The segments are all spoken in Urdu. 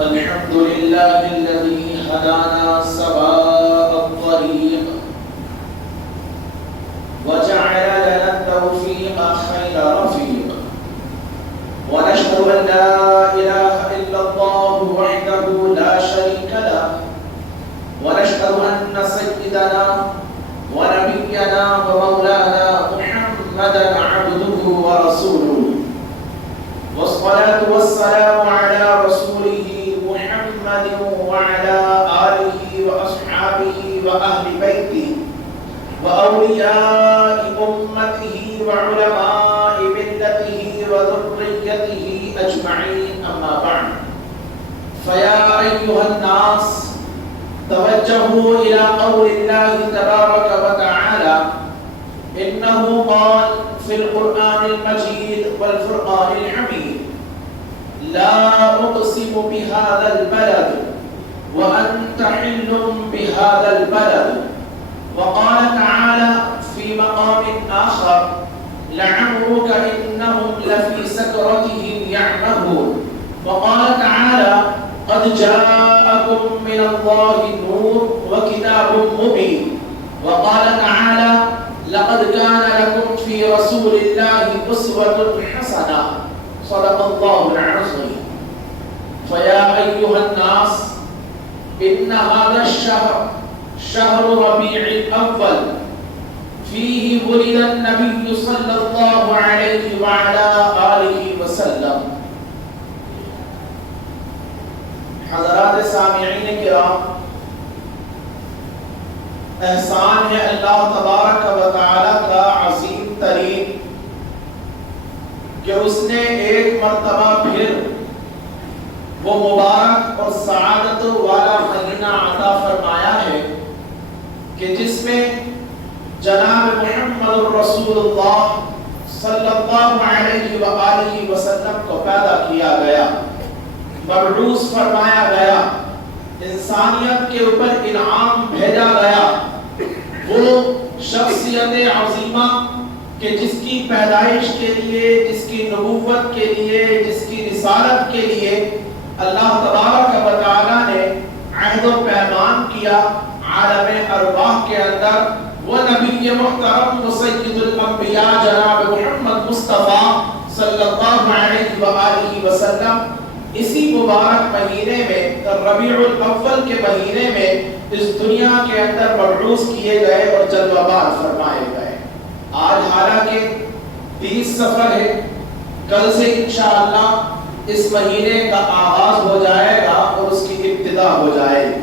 الحمد لله الذي هدانا سواء الطريق وجعل لنا التوفيق خير رفيق، ونشهد أن لا إله إلا الله وحده لا شريك له، ونشهد أن سيدنا ونبينا ومولانا محمدا عبده ورسوله، والصلاة والسلام على رسوله محمد وعلى آله وأصحابه وأهل بيته وأولياء أمته وعلماء ملته وذريته أجمعين، أما بعد، فيا أيها الناس توجهوا إلى قول الله تبارك وتعالى: إنه قال في القرآن المجيد والفرقان الحميد: لا أقسم بهذا البلد وأنت حل بهذا البلد. وقال تعالى في مقام آخر: لعمرك إنهم لفي سكرتهم يعمهون. وقال تعالى: قد جاءكم من الله نور وكتاب مبين. وقال تعالى: لقد كان لكم في رسول الله أسوة حسنة. صدق الله العظيم. فيا أيها الناس، إن هذا الشهر شهر ربيع الأول، فيه ولد النبي صلى الله عليه وعلى آله وسلم. حضرات سامعین کرام، احسان ہے اللہ تبارک و تعالی کا عظیم ترین کہ اس نے ایک مرتبہ پھر وہ مبارک اور سعادت والا مہینہ عطا فرمایا ہے کہ جس میں جناب محمد رسول اللہ صلی اللہ علیہ وآلہ وسلم کو پیدا کیا گیا، مبعوث فرمایا گیا، انسانیت کے اوپر انعام بھیجا گیا، وہ شخصیت عظیمہ کہ جس کی پیدائش کے لیے، جس کی نبوت کے لیے، جس کی رسالت کے لیے اللہ تبارک و تعالی نے عہد و پیمان کیا عالم ارواح کے اندر، وہ نبی محترم سید الانبیاء جناب محمد مصطفیٰ صلی اللہ علیہ وآلہ وسلم اسی مبارک مہینے میں، ربیع الاول کے مہینے میں اس دنیا کے اندر مبعوث کیے گئے اور جلوہ بار فرمائے گئے۔ آج حالانکہ 30 سفر ہے، کل سے انشاءاللہ اس مہینے کا آغاز ہو جائے گا اور اس کی ابتدا ہو جائے گی۔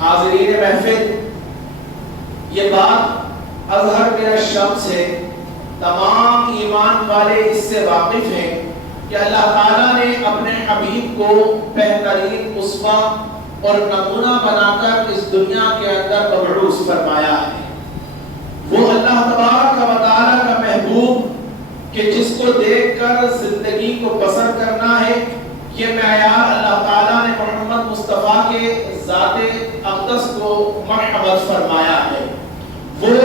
حاضرین محفل، یہ بات اظہر من الشمس ہے، تمام ایمان والے اس سے واقف ہیں کہ اللہ تعالیٰ نے اپنے حبیب کو بہترین اسوہ اور نمونہ بنا کر اس دنیا کے اندر مبعوث فرمایا ہے۔ وہ اللہ تبارک و تعالیٰ کا محبوب کہ جس کو دیکھ کر زندگی کو بسر کرنا ہے، یہ معیار اللہ تعالیٰ نے محمد مصطفیٰ کے ذات اقدس کو مرحمت فرمایا ہے۔ وہ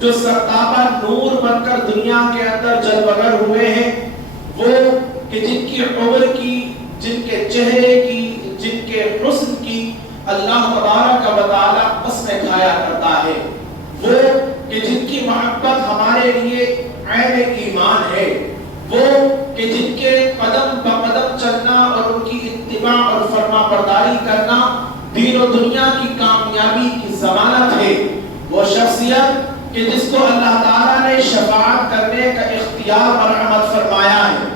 جو سرتابہ نور بن کر دنیا کے اندر جلوگر ہوئے ہیں، وہ کہ جن کی عمر کی، جن کے چہرے کی، جن کے حسن کی اللہ تبارک و تعالیٰ قسمیں کھایا کرتا ہے، وہ کہ جن کی محبت ہمارے لیے عین ایمان ہے، وہ کہ جن کے قدم بقدم چلنا اور ان کی اتباع اور فرما برداری کرنا دین و دنیا کی کامیابی کی ضمانت ہے، وہ شخصیت کہ جس کو اللہ تعالیٰ نے شفاعت کرنے کا اختیار مرحمت فرمایا ہے،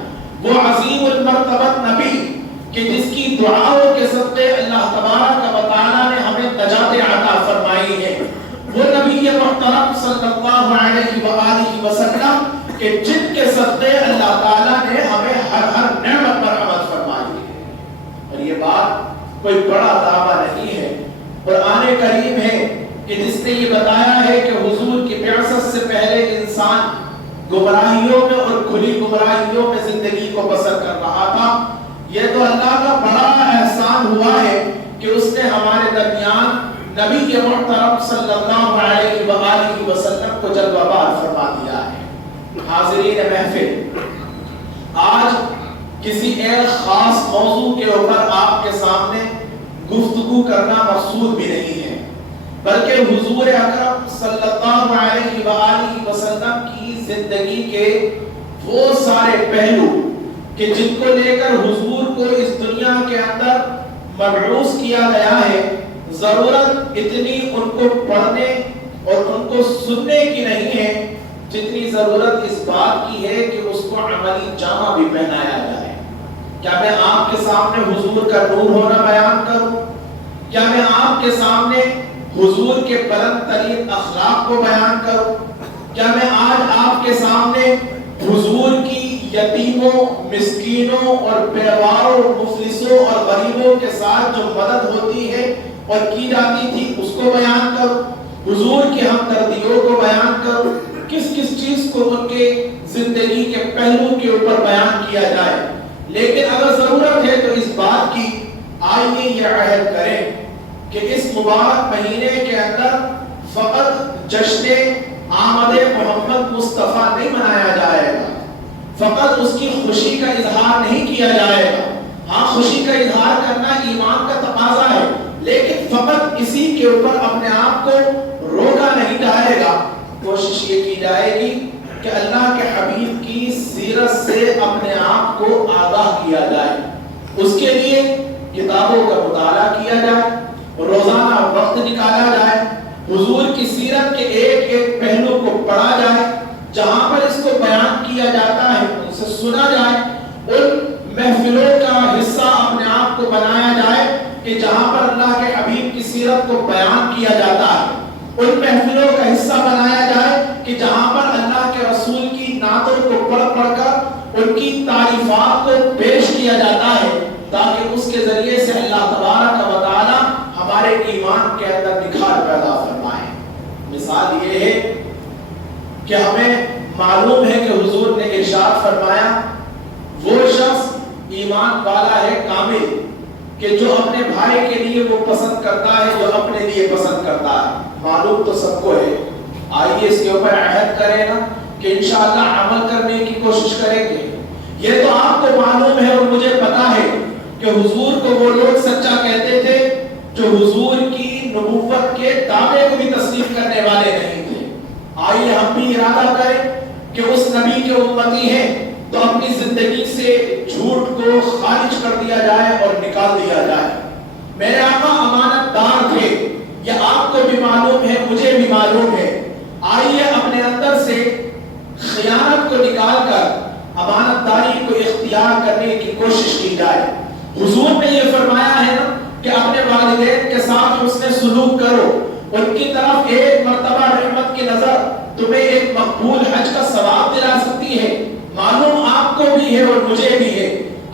وہ عظیم المرتبت نبی کہ جس کی دعاؤں کے صدقے اللہ تبارک و تعالیٰ نے ہمیں نجات عطا فرمائی ہے، وہ نبی محترم صلی اللہ علیہ وآلہ وسلم کہ جن کے صدقے اللہ تعالیٰ نے ہمیں ہر نعمت مرحمت فرمائی ہے۔ اور یہ بات کوئی بڑا دعویٰ نہیں ہے، قرآن کریم ہے کہ جس نے یہ بتایا ہے کہ حضور کی بعثت سے پہلے انسان گمراہیوں میں اور کھلی گمراہیوں میں زندگی کو بسر کر رہا تھا۔ یہ تو اللہ کا بڑا احسان ہوا ہے کہ اس نے ہمارے درمیان نبی محترم صلی اللہ علیہ وآلہ وسلم کو جلوہ بار فرما دیا ہے۔ حاضرین محفل، آج کسی ایک خاص موضوع کے اوپر آپ کے سامنے گفتگو کرنا مقصود بھی نہیں ہے، بلکہ حضور اکرم صلی اللہ علیہ وآلہ وسلم کی زندگی کے وہ سارے پہلو کہ جن کو لے کر حضور کو اس دنیا کے اندر مبعوث کیا گیا ہے، ضرورت اتنی ان کو پڑھنے اور ان کو سننے کی نہیں ہے جتنی ضرورت اس بات کی ہے کہ اس کو عملی جامہ بھی پہنایا جائے۔ کیا میں آپ کے سامنے حضور کا نور ہونا بیان کروں؟ کیا میں آپ کے سامنے حضور کے بلند ترین اخلاق کو بیان کروں؟ کیا میں آج آپ کے سامنے حضور کی یتیموں، مسکینوں اور بیواروں، مفلسوں اور غریبوں کے ساتھ جو مدد ہوتی ہے اور کی جاتی تھی اس کو بیان کروں؟ حضور کی ہمدردیوں کو بیان کروں؟ کس کس چیز کو ان کے زندگی کے پہلو کے اوپر بیان کیا جائے؟ لیکن اگر ضرورت ہے تو اس بات کی آئیے یہ عہد کریں کہ اس مبارک مہینے کے اندر فقط جشن آمد محمد مصطفیٰ نہیں منایا جائے گا، فقط اس کی خوشی کا اظہار نہیں کیا جائے گا۔ ہاں، خوشی کا اظہار کرنا ایمان کا تقاضا ہے، لیکن فقط اسی کے اوپر اپنے آپ کو روکا نہیں جائے گا۔ کوشش یہ کی جائے گی کہ اللہ کے حبیب کی سیرت سے اپنے آپ کو آگاہ کیا جائے، اس کے لیے کتابوں کا مطالعہ کیا جائے، روزانہ وقت نکالا جائے، حضور کی سیرت کے ایک ایک پہلو کو پڑھا جائے، جہاں پر اس کو بیان کیا جاتا ہے ان سے سنا جائے، ان محفلوں کا حصہ اپنے آپ کو بنایا جائے کہ جہاں پر اللہ کے حبیب کی سیرت کو بیان کیا جاتا ہے، ان محفلوں کا حصہ بنایا جائے کہ جہاں پر اللہ کے رسول کی نعتوں کو پڑھ پڑھ کر ان کی تعریفات کو پیش کیا جاتا ہے، تاکہ اس کے ذریعے سے اللہ تبارک و تعالی ہمارے ایمان کے اندر نکھار پیدا فرمائے۔ مثال یہ ہے کہ ہمیں معلوم ہے کہ حضور نے ارشاد فرمایا وہ شخص ایمان والا ہے کامل کہ جو اپنے بھائی کے لیے وہ پسند کرتا ہے جو اپنے لیے پسند کرتا ہے۔ معلوم تو سب کو ہے، آئیے اس کے اوپر عہد کریں نا کہ انشاءاللہ عمل کرنے کی کوشش کریں گے۔ یہ تو آپ کو معلوم ہے اور مجھے پتا ہے کہ حضور کو وہ لوگ سچا کہتے تھے جو حضور کی نبوت کے دعوے کو بھی تسلیم کرنے والے نہیں تھے۔ آئیے ہم بھی ارادہ کریں کہ اس نبی کے امتی ہیں تو اپنی زندگی سے جھوٹ کو خارج کر دیا جائے اور نکال دیا جائے۔ میرے آقا امانت دار تھے، یہ آپ کو بھی معلوم ہے، مجھے بھی معلوم ہے۔ آئیے اپنے اندر سے خیانت کو نکال کر امانت داری کو اختیار کرنے کی کوشش کی جائے۔ حضور نے یہ فرمایا ہے نا کہ اپنے والدین کے ساتھ حسن سلوک کرو، ان کی طرف ایک مرتبہ رحمت کی نظر تمہیں ایک مقبول حج کا ثواب دلا سکتی ہے۔ معلوم آپ کو بھی ہے اور مجھے بھی ہے۔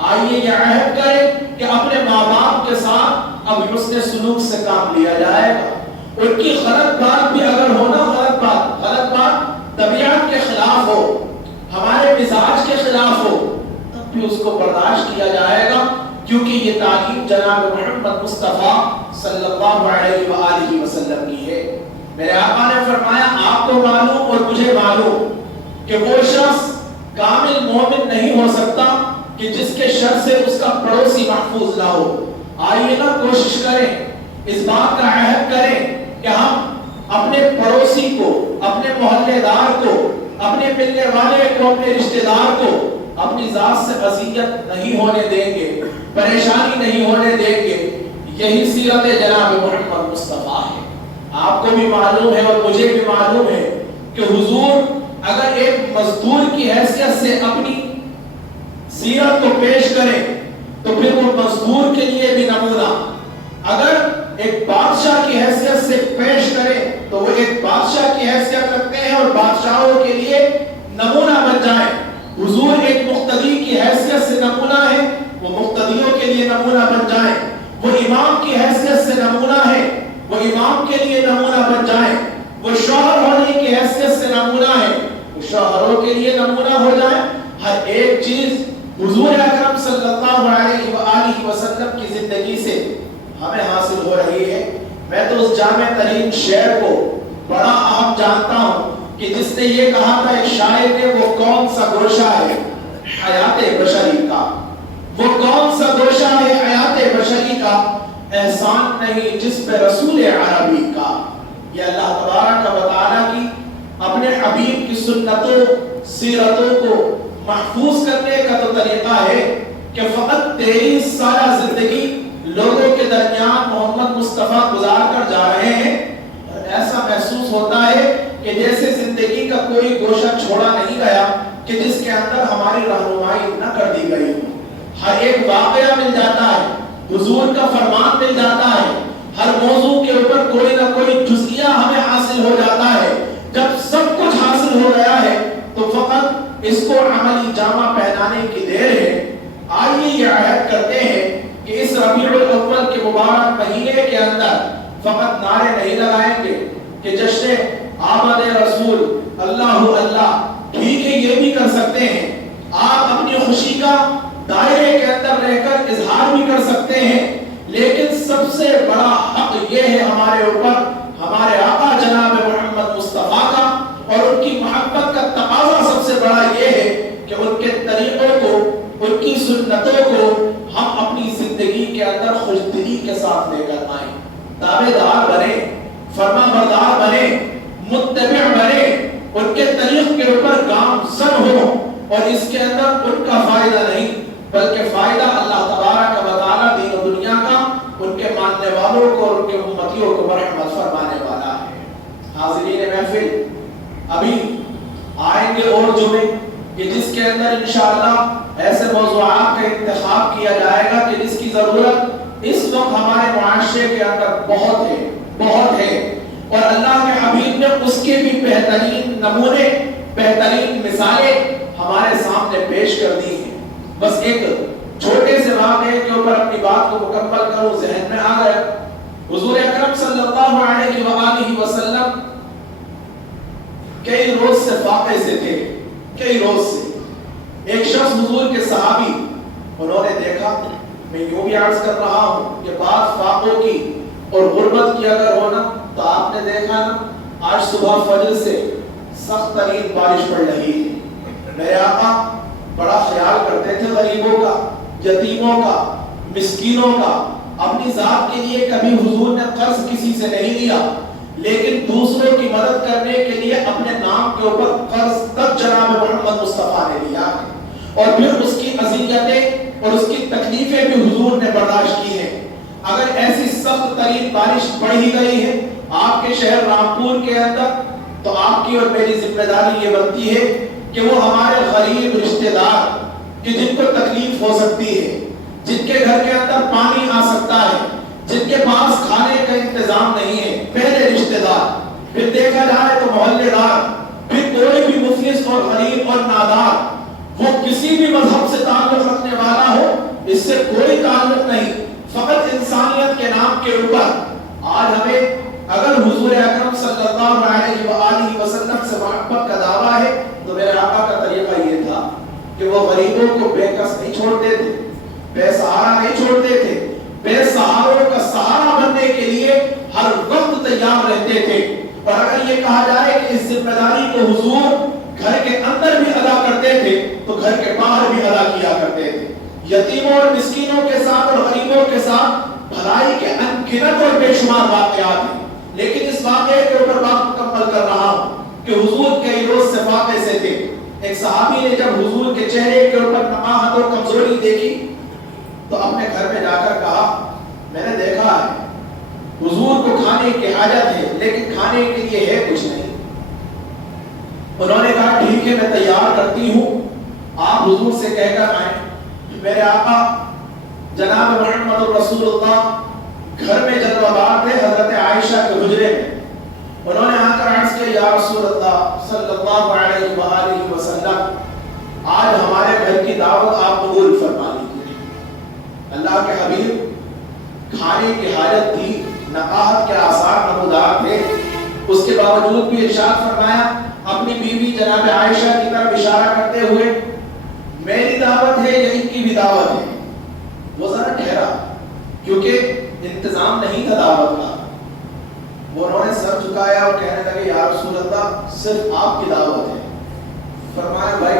آئیے یہ عہد کریں کہ اپنے ماں باپ کے ساتھ اب حسن سلوک سے کام لیا جائے گا۔ ان کی غلط بات بھی اگر ہونا، غلط بات طبیعت کے خلاف ہو، ہمارے مزاج کے خلاف ہو، تب بھی اس کو برداشت کیا جائے گا، کیونکہ یہ تعلیم جناب محمد مصطفیٰ صلی اللہ علیہ وآلہ وسلم کی ہے۔ میرے آقا نے فرمایا آپ کو معلوم اور مجھے معلوم کہ وہ شخص کامل مومن نہیں ہو سکتا کہ جس کے شر سے اس کا پڑوسی محفوظ نہ ہو۔ آئیے نا کوشش کریں، اس بات کا عہد کریں کہ ہم اپنے پڑوسی کو، اپنے محلے دار کو، اپنے ملنے والے کو، اپنے رشتہ دار کو اپنی ذات سے اذیت نہیں ہونے دیں گے، پریشانی نہیں ہونے دیں گے۔ یہی سیرت جناب محمد مصطفیٰ ہے۔ آپ کو بھی معلوم ہے اور مجھے بھی معلوم ہے کہ حضور اگر ایک مزدور کی حیثیت سے اپنی سیرت کو پیش کریں تو پھر وہ مزدور کے لیے بھی نمونہ، اگر ایک بادشاہ کی حیثیت سے پیش کریں تو وہ ایک بادشاہ کی حیثیت رکھتے ہیں اور بادشاہوں کے لیے نمونہ بن جائیں۔ حضور ایک مقتدی کی حیثیت سے نمونہ ہے، وہ مقتدیوں کے لیے نمونہ بن جائیں۔ وہ امام کی حیثیت سے نمونہ ہے، وہ امام کے لیے نمونہ بن جائیں۔ وہ شوہر ہونے کی حیثیت سے نمونہ ہے، وہ شوہروں کے لیے نمونہ ہو جائیں۔ ہر ایک چیز حضور اکرم صلی اللہ علیہ وآلہ وسلم کی زندگی سے ہمیں حاصل ہو رہی ہے۔ میں تو اس جامع ترین شعر کو بڑا اہم جانتا ہوں کہ جس نے یہ کہا تھا ایک شاعر نے، وہ کون سا گوشہ ہے حیات بشری کا، وہ کون سا گوشہ ہے حیات بشری کا احسان نہیں جس پہ رسول عربی کا. یہ اللہ تبارک و تعالیٰ کی اپنے حبیب کی سنتوں سیرتوں کو محفوظ کرنے کا تو طریقہ ہے کہ فقط 23 سالہ زندگی لوگوں کے درمیان محمد مصطفیٰ گزار کر جا رہے ہیں اور ایسا محسوس ہوتا ہے کہ جیسے زندگی کا کوئی گوشہ چھوڑا نہیں گیا کہ جس کے اندر ہماری رہنمائی نہ کر دی گئی. ہر ایک واقعہ مل جاتا ہے, حضور کا فرمان مل جاتا ہے, ہر موضوع کے اوپر کوئی نہ کوئی جزئیہ ہمیں حاصل ہو جاتا ہے. جب سب کچھ حاصل ہو گیا ہے تو فقط اس کو عملی جامہ پہنانے کی دیر ہے. آئیے یہ عہد کرتے ہیں کہ اس ربیع الاول کے مبارک مہینے کے اندر فقط نعرے نہیں لگائیں گے کہ جشن آمد رسول اللہ اللہ, ٹھیک ہے یہ بھی کر سکتے ہیں, آپ اپنی خوشی کا دائرے کے اندر رہ کر اظہار بھی کر سکتے ہیں, لیکن سب سے بڑا حق یہ ہے ہمارے اوپر ہمارے آقا جناب محمد مصطفیٰ کا, اور ان کی محبت کا تقاضا سب سے بڑا یہ ہے کہ ان کے طریقوں کو, ان کی سنتوں کو ہم اپنی زندگی کے اندر خوشدلی کے ساتھ لے کر آئیں, تابعدار بنے, فرما بردار بنے, متبع بنے, ان کے طریق کے اوپر گامزن ہو, اور اس کے اندر ان کا فائدہ نہیں بلکہ فائدہ اللہ تبارک و تعالیٰ دین و دنیا کا ان کے ماننے والوں کو اور ان کے امتیوں کو مرحمت فرمانے والا ہے. حاضرین محفل, ابھی آئیں گے اور جمعے کہ جس کے اندر انشاءاللہ ایسے موضوعات کا انتخاب کیا جائے گا کہ جس کی ضرورت اس وقت ہمارے معاشرے کے اندر بہت ہے, اور اللہ کے حبیب نے اس کے بھی بہترین نمونے, بہترین مثالیں ہمارے سامنے پیش کر دی ہیں. بس ایک چھوٹے سے واقعے کے اوپر اپنی بات کو مکمل کروں, ذہن میں آ گیا. حضور اکرم صلی اللہ علیہ وآلہ وسلم کئی روز سے فاقے سے تھے, کئی روز سے. ایک شخص حضور کے صحابی, انہوں نے دیکھا, میں یوں بھی عرض کر رہا ہوں کہ بات فاقوں کی اور غربت کی اگر ہونا تو آپ نے دیکھا نا, آج صبح فجر سے سخت ترین بارش پڑ رہی ہے. میرے آقا بڑا خیال کرتے تھے غریبوں کا, یتیموں کا, مسکینوں کا. اپنی ذات کے لیے کبھی حضور نے قرض کسی سے نہیں لیا, لیکن دوسروں کی مدد کرنے کے لیے اپنے نام کے اوپر قرض تک جناب محمد مصطفیٰ نے لیا ہے, اور پھر اس کی اذیتیں اور اس کی تکلیفیں بھی حضور نے برداشت کی ہیں. اگر ایسی سخت ترین بارش پڑ ہی گئی ہے آپ کے شہر رامپور کے اندر, تو آپ کی اور میری ذمہ داری یہ بنتی ہے کہ وہ ہمارے غریب رشتہ دار کہ جن کو تکلیف ہو سکتی ہے, جن کے گھر کے اندر پانی آ سکتا ہے, جن کے پاس کھانے کا انتظام نہیں ہے, پہلے رشتہ دار, پھر دیکھا جائے تو محلے دار, پھر کوئی بھی مفلس اور غریب اور نادار, وہ کسی بھی مذہب سے تعلق رکھنے والا ہو, اس سے کوئی تعلق نہیں, فقط انسانیت کے نام کے اوپر. آج ہمیں اگر حضور اکرم صلی اللہ علیہ وآلہ وسلم سے محبت کا دعویٰ ہے تو میرے آقا کا طریقہ یہ تھا کہ وہ غریبوں کو بے کس نہیں چھوڑتے تھے, بے سہارا نہیں چھوڑتے تھے, بے سہاروں کا سہارا بننے کے لیے ہر وقت تیار رہتے تھے. اور اگر یہ کہا جائے کہ اس ذمہ داری کو حضور گھر کے اندر بھی ادا کرتے تھے تو گھر کے باہر بھی ادا کیا کرتے تھے. یتیموں اور مسکینوں کے ساتھ اور غریبوں کے ساتھ بھلائی کے انگنت اور بے شمار واقعات ہیں, لیکن اس واقعے کے اوپر بات مکمل کر رہا ہوں کہ حضور کئی روز سے فاقے سے تھے. ایک صحابی نے جب حضور کے چہرے کے اوپر نقاہت اور کمزوری دیکھی تو اپنے گھر میں جا کر کہا, میں نے دیکھا ہے حضور کو کھانے کی حاجت ہے لیکن کھانے کے لیے ہے کچھ نہیں. انہوں نے کہا ٹھیک ہے میں تیار کرتی ہوں, آپ حضور سے کہہ کر آئیں. میرے آقا جناب محمد رسول اللہ گھر میں جلوہ بار تھے حضرت عائشہ کے حجرے میں. انہوں نے آ کر عرض کیا یا رسول اللہ صلی اللہ علیہ وآلہ وسلم آج ہمارے گھر کی دعوت آپ قبول فرما لیجیے. اللہ کے حبیب کھانے کی حاجت تھی, نقاہت کے آثار نمودار تھے, اس کے باوجود بھی ارشاد فرمایا اپنی بیوی جناب عائشہ کی طرف اشارہ کرتے ہوئے میری دعوت ہے یا ان کی بھی دعوت ہے. وہ ذرا ٹھہرا کیونکہ انتظام نہیں تھا دعوت کا. وہ انہوں نے سر جھکایا اور کہنے لگے یا رسول اللہ صرف آپ کی دعوت ہے. فرمایا بھائی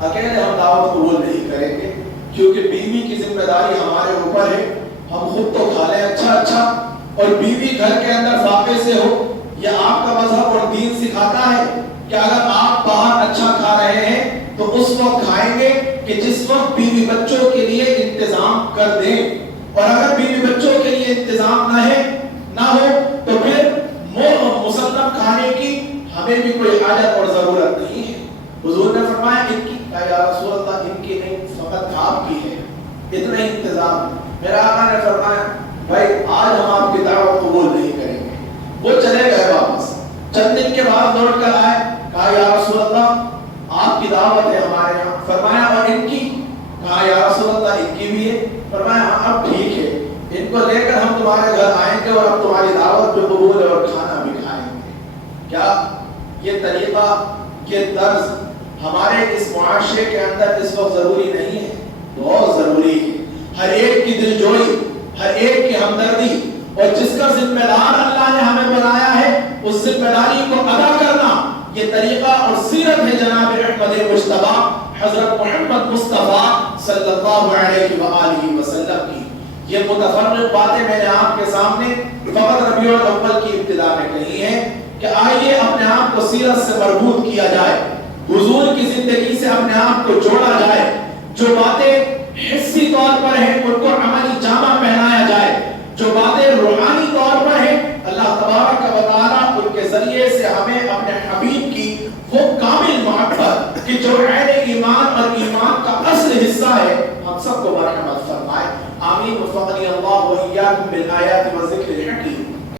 اکیلے ہم دعوت قبول نہیں کریں گے کیونکہ بیوی کی ذمہ داری ہمارے اوپر ہے. ہم خود تو کھا لیں اچھا اور بیوی گھر کے اندر فاقے سے ہو. یہ آپ کا مذہب اور دین سکھاتا ہے کہ اگر آپ باہر اچھا کھا رہے ہیں تو اس وقت کھائیں گے کہ جس وقت بیوی بچوں کے لیے انتظام کر دیں, اور اگر بیوی بچوں کے لیے انتظام نہ ہو تو پھر مسلم کھانے کی ہمیں بھی کوئی حاجت اور ضرورت نہیں ہے. حضور نے فرمایا ان کی یا رسول اللہ ان کی نہیں فقط آپ کی ہے اتنا انتظام. میرا آقا نے فرمایا بھائی آج ہم آپ کی دعوت قبول نہیں کریں گے. وہ چلے گئے واپس. چند دن کے بعد لوٹ کر آئے, کہا یا رسول اللہ آپ کی دعوت ہے ہمارے یہاں. فرمایا اور ان کی؟ کہا یا رسول اللہ ان کی بھی ہے. فرمایا ہاں اب ٹھیک ہے, ان کو لے کر ہم تمہارے گھر آئیں گے اور اب تمہاری دعوت بھی قبول ہے اور کھانا بھی کھائیں گے. کیا یہ طریقہ, یہ طرز ہمارے اس معاشرے کے اندر اس وقت ضروری نہیں ہے؟ بہت ضروری ہے. ہر ایک کی دل جوئی, ہر ایک کی ہمدردی, اور جس کا ذمہ دار اللہ نے ہمیں بنایا ہے اس ذمہ داری کو ادا کرنا, یہ طریقہ اور سیرت ہے جناب احمد مجتبی حضرت محمد مصطفیٰ صلی اللہ علیہ وآلہ وسلم کی. یہ متفرق باتیں میں نے آپ کے سامنے فقط ربیع الاول کی ابتدا میں کہی ہیں کہ آئیے اپنے آپ کو سیرت سے مربوط کیا جائے, حضور کی زندگی سے اپنے آپ کو جوڑا جائے, جو باتیں حسی طور پر ہیں ان کو عملی جامہ پہنایا جائے, جو باتیں روحانی طور پر ہیں اللہ تبارک و تعالیٰ ان کے ذریعے سے ہمیں اپنے حبیب کی وہ کامل محبت کہ جو عین ایمان اور ایمان کا اصل حصہ ہے ہم سب کو مرحمت فرمائے. آمین. وفقنی اللہ و ایاکم بالآیات و ذکر